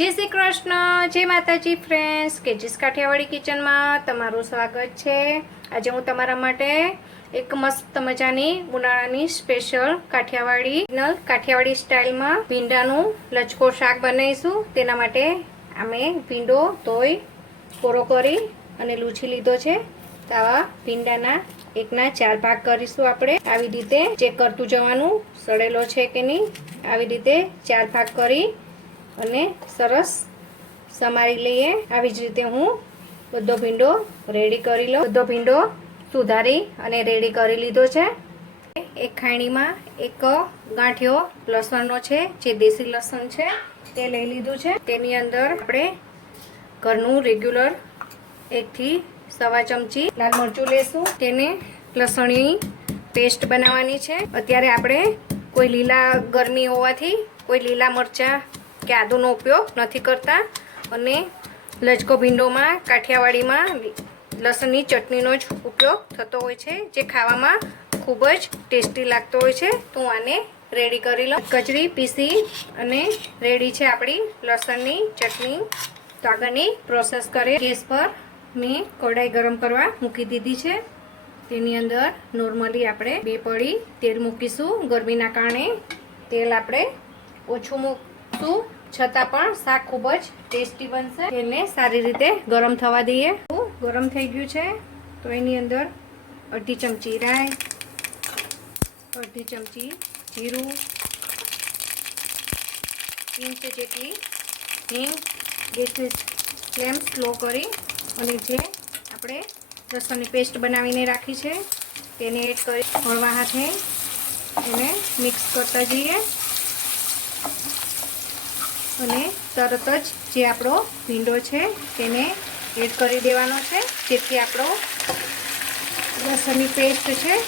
जय श्री कृष्ण, जय माताजी फ्रेंड्स, केजीस काठियावाड़ी किचन में तमारू स्वागत है। आज हूँ तमारा माटे एक मस्त मजानी उनाळानी स्पेशल काठियावाड़ी स्टाइल में भींडानु लचको शाक बनावीशुं। तेना माटे आमे भींडो धोई कोरो करी अने लूછી લીધો છે। तो आवा भींडाना एकना 4 भाग करीशुं। आपणे आवी रीते चेक करतुं जवानुं सड़ेलो छे के नहीं। आवी रीते 4 भाग करी અને સરસ સમારી લઈએ। આવી જ રીતે હું બધો ભીંડો રેડી કરી લઉં। બધો ભીંડો સુધારી અને રેડી કરી લીધો છે। એક ખાણીમાં એક ગાંઠિયો લસણનો છે, જે દેશી લસણ છે તે લઈ લીધું છે। તેની અંદર આપણે ઘરનું રેગ્યુલર 1 થી સવા ચમચી લાલ મરચું લેશું। તેને લસણની પેસ્ટ બનાવવાની છે। અત્યારે આપણે કોઈ લીલા ગરમી હોવાથી કોઈ લીલા મરચાં કે આદુનો ઉપયોગ નથી करता અને લચકો ભીંડોમાં કાઠિયાવાડીમાં લસણની ચટણીનો જ ઉપયોગ થતો હોય છે, જે ખાવામાં ખૂબ જ ટેસ્ટી લાગતો હોય છે। તો આને રેડી કરી લઉં। કચરી પીસી અને રેડી છે આપણી લસણની ચટણી। તો આગળની પ્રોસેસ કરીએ। ગેસ પર મેં કઢાઈ ગરમ કરવા મૂકી દીધી છે। તેની અંદર નોર્મલી આપણે 2 પડી તેલ મૂકીશું। ગરમીના કારણે તેલ આપણે ઓછું મૂકશું, छता पण शाक खूब ज टेस्टी बनशे। तेलने सारी रीते गरम थवा दीए। गरम थई गयुं छे तो एनी अंदर 1/2 चमची राई, 1/2 चमची जीरू, पिंच जेटली हींग। गैसनी फ्लेम स्लो करी अने जे आपणे लसणनी पेस्ट बनावीने राखी छे तेने एड करी हळवा हाथे एने मिक्स करता जईए અને તરત જ જે આપણો ભીંડો છે તેને એડ કરી દેવાનો છે, જેથી આપણો લસણની પેસ્ટ છે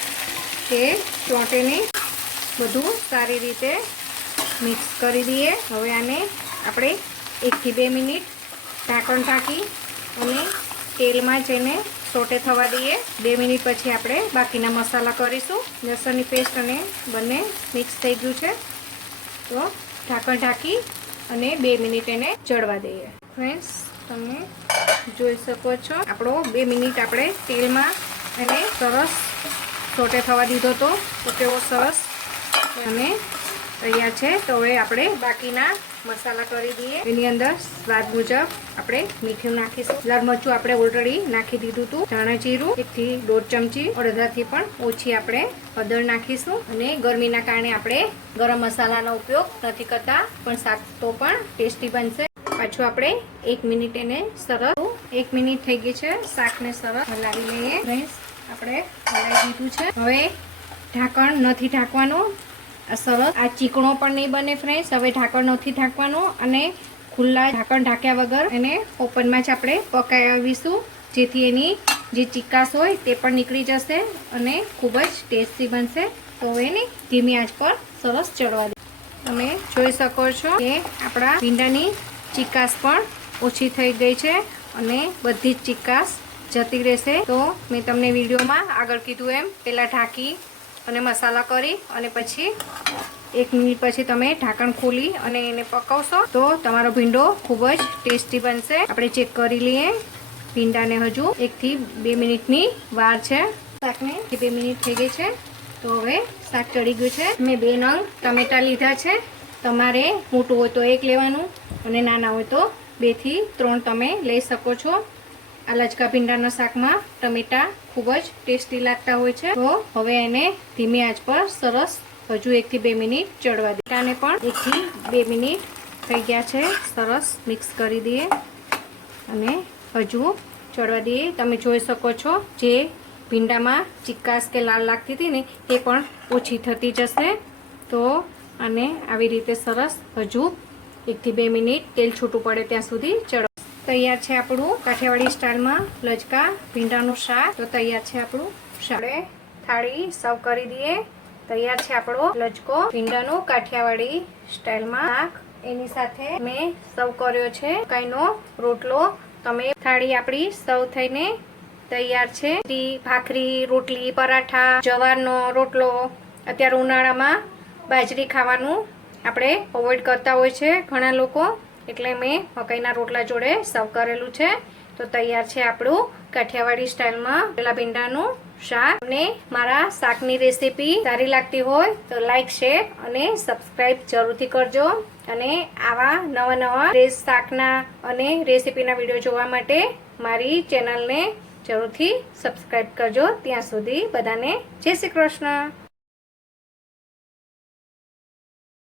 તે ચોંટે નહીં। બધું સારી રીતે મિક્સ કરી દઈએ। હવે આને આપણે 1 થી 2 મિનિટ ઢાંકણ ઢાંકી અને તેલમાં જઈને સોટે થવા દઈએ। 2 મિનિટ પછી આપણે બાકીના મસાલા કરીશું। લસણની પેસ્ટ અને બંને મિક્સ થઈ ગયું છે તો ઢાંકણ ઢાંકી અને 2 મિનિટ એને ચડવા દઈએ। ફ્રેન્ડ્સ, તમે જોઈ શકો છો આપણો 2 મિનિટ આપણે તેલમાં એને સરસ સોટે થવા દીધો તો કેવો સરસ અને તૈયાર છે। તો હવે આપણે બાકીના મસાલા કરી દઈએ। એની અંદર સ્વાદ મુજબ આપણે મીઠું નાખીશું। લાલ મરચું આપણે ઓલરેડી નાખી દીધું હતું। ધાણા જીરું 1 થી 1.5 ચમચી, અડધાથી પણ ઓછી આપણે હળદર નાખીશું। અને ગરમીના કારણે આપણે ગરમ મસાલાનો ઉપયોગ નથી કરતા, પણ શાક તો પણ ટેસ્ટી બનશે। પાછું આપણે 1 મિનિટ એને સરસ 1 મિનિટ થઈ ગઈ છે, શાકને સરસ હલાવી લઈએ। ફ્રેન્ડ્સ, આપણે હલાવી દીધું છે। હવે ઢાંકણ નથી ઢાંકવાનું। સરસ આ ચીકણો પણ નહીં બને ફ્રેન્ડ્સ। હવે ઢાંકણ નથી ઢાંકવાનું અને ખુલ્લા ઢાંકણ ઢાંક્યા વગર એને ઓપનમાં જ આપણે પકાવીશું, જેથી એની જે ચીકાશ હોય તે પણ નીકળી જશે અને ખૂબ જ ટેસ્ટી બનશે। તો એને ધીમી આંચ પર સરસ ચડવા દે। તમે જોઈ શકો છો કે આપણા ભીંડાની ચીકાશ પણ ઓછી થઈ ગઈ છે અને બધી જ ચીકાશ જતી રહેશે। તો મેં તમને વિડીયોમાં આગળ કીધું એમ પહેલાં ઢાંકી અને મસાલા કરી અને પછી 1 મિનિટ પછી તમે ઢાંકણ ખોલી અને એને પકાવશો તો તમારો ભીંડો ખૂબ જ ટેસ્ટી બનશે। આપણે ચેક કરી લઈએ ભીંડાને। હજુ 1 થી 2 મિનિટની વાર છે શાકને। 2 મિનિટ થઈ ગઈ છે તો હવે શાક ચડી ગયું છે। મેં 2 નંગ ટમેટા લીધા છે। તમારે મોટું હોય તો 1 લેવાનું અને નાના હોય તો 2 થી 3 તમે લઈ શકો છો। આ લચકા ભીંડાના શાકમાં ટમેટા ખૂબ જ ટેસ્ટી લાગતા હોય છે। તો હવે એને ધીમી આંચ પર સરસ હજુ 1 થી 2 મિનિટ ચડવા દઈએ। આને પણ 1 થી 2 મિનિટ થઈ ગયા છે, સરસ મિક્સ કરી દઈએ અને હજુ ચડવા દઈએ। તમે જોઈ શકો છો જે ભીંડામાં ચીકાશ કે લાલ લાગતી હતી ને તે પણ ઓછી થતી જશે। તો આને આવી રીતે સરસ હજુ 1 થી 2 મિનિટ તેલ છૂટું પડે ત્યાં સુધી ચડવા। તૈયાર છે આપણું કાઠિયાવાડી સ્ટાઇલમાં લચકા ભીંડાનું શાક। તો તૈયાર છે આપણું શાક। આપણે થાળી સર્વ કરી દઈએ। તૈયાર છે આપણો લચકો ભીંડાનું કાઠિયાવાડી સ્ટાઇલમાં શાક। એની સાથે મેં સર્વ કર્યો છે કાઈનો રોટલો। તમે થાળી આપણી સર્વ થઈને તૈયાર છે। ભાખરી, રોટલી, પરાઠા, જવારનો રોટલો। અત્યારે ઉનાળામાં બાજરી ખાવાનું આપણે અવોઇડ કરતા હોય છે ઘણા લોકો, એટલે મેં મકાઈના રોટલા જોડે સર્વ કરેલું છે. તો તૈયાર છે આપણું કાઠિયાવાડી સ્ટાઇલમાં પેલા ભીંડાનું શાક. અને મારા શાકની રેસીપી સારી લાગતી હોય તો લાઈક, શેર અને સબસ્ક્રાઈબ જરૂરથી કરજો. અને આવા નવા શાકના અને રેસીપીના વિડીયો જોવા માટે મારી ચેનલને જરૂરથી સબસ્ક્રાઈબ કરજો. ત્યાં સુધી બધાને જય શ્રી કૃષ્ણ.